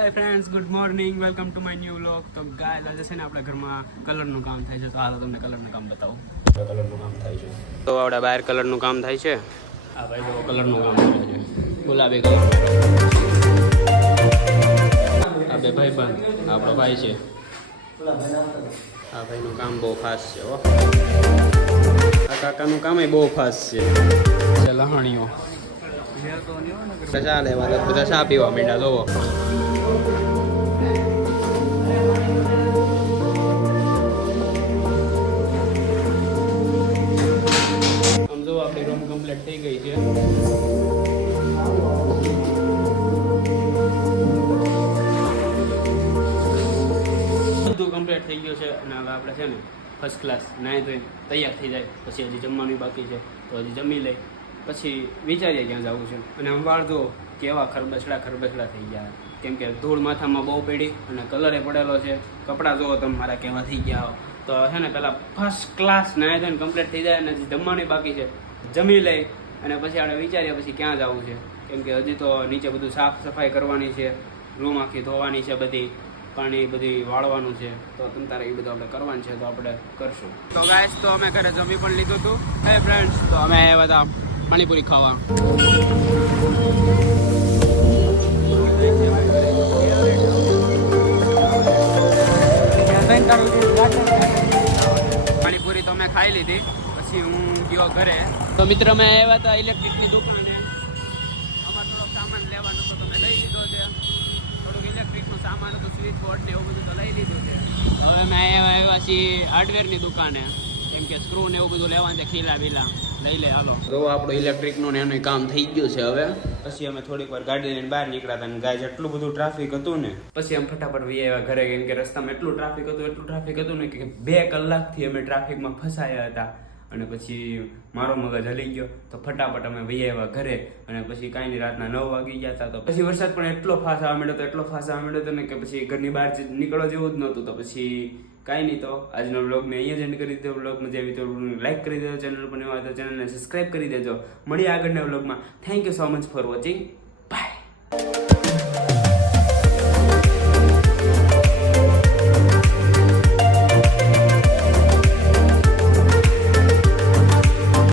Hi friends, good morning, welcome to my new vlog. તો guys આજે છે ને આપણા ઘરમાં કલરનું કામ થાય છે, તો હાલો તમને કલરનું કામ બતાવું. કલરનું કામ થાય છે તો આપણા બહાર કલરનું કામ થાય છે. આ ભાઈ જો કલરનું કામ કરે છે, ગુલાબી કલર. આ બે ભાઈ બંધ આપણો ભાઈ છે. આ ભાઈનું કામ બહુ ફાસ્ટ છે હો. આ કાકાનું કામ બહુ ફાસ્ટ છે. લહાણીઓ ચા લેવા બધા ચા પીવા માંડ્યા જોવો. આમ જો આપણી રૂમ કમ્પ્લીટ થઈ ગઈ છે. બધું કમ્પ્લીટ થઈ ગયું છે અને હવે આપણે છે ને ફર્સ્ટ ક્લાસ નાહી ધોઈ તૈયાર થઈ જાય. પછી હજી જમવાનું બાકી છે તો હજી જમી લઈ, પછી વિચારીએ ક્યાં જવું છે. અને અંબાર જો કેવા ખરબચડા થઈ ગયા, કેમ કે ધૂળ માથામાં બહુ પડી અને કલરે પડેલો છે. કપડાં જોવો તમે મારા કેવા થઈ ગયા. તો છે ને પહેલાં ફર્સ્ટ ક્લાસ નાહી ધોઈને કમ્પ્લીટ થઈ જાય અને હજી જમવાની બાકી છે, જમી લઈ અને પછી આપણે વિચારીએ પછી ક્યાં જવું છે. કેમ કે હજી તો નીચે બધું સાફ સફાઈ કરવાની છે, રૂમ આખી ધોવાની છે, બધી પાણી બધી વાળવાનું છે. તો તમ તારે એ બધું આપણે કરવાનું છે, તો આપણે કરશું. તો ગાઈસ તો અમે ઘરે જમી પણ લીધું હતું. હે ફ્રેન્ડ્સ, તો અમે આવ્યા હતા પાણીપુરી ખાવા. પાણીપુરી તો અમે ખાઈ લીધી, પછી હું ગયો ઘરે. તો મિત્ર અમે આવ્યા હતા ઇલેક્ટ્રિકની દુકાને. અમારે થોડોક સામાન લેવાનો હતો તો મેં લઈ લીધો છે. થોડુંક ઇલેક્ટ્રિકનું સામાન હતું, સ્વિચ બોર્ડ ને એવું બધું તો લઈ લીધું છે. હવે અમે આવ્યા છીએ હાર્ડવેરની દુકાને, કેમ કે સ્ક્રૂ ને એવું બધું લેવાનું છે, ખીલા બીલા લઈ લે. હાલો જો આપણું ઇલેક્ટ્રિકનું ને એનું કામ થઈ ગયું છે. હવે પછી અમે થોડીક વાર ગાડી લઈને બહાર નીકળ્યા હતા અને ગાય જેટલું બધું ટ્રાફિક હતું ને, પછી અમે ફટાફટ વી આવ્યા ઘરે. કેમ કે રસ્તામાં એટલું ટ્રાફિક હતું ને કે 2 કલાકથી અમે ટ્રાફિકમાં ફસાયા હતા. અને પછી મારો મગજ હલી ગયો તો ફટાફટ અમે વી આવ્યા ઘરે. અને પછી કાંઈ નહીં, રાતના 9 વાગી ગયા હતા. તો પછી વરસાદ પણ એટલો ફાસ્ટ આવવા માંડ્યો હતો ને કે પછી ઘરની બહાર નીકળવા જેવું જ નહોતું. તો પછી કાંઈ નહીં, તો આજનો વ્લોગને અહીંયા જ એન્ડ કરી દીધો. વ્લોગ મજા આવી તો લાઈક કરી દેજો, ચેનલ પર નવા હોય તો ચેનલને સબસ્ક્રાઈબ કરી દેજો. મળીએ આગળના વ્લોગમાં. Thank you so much for watching.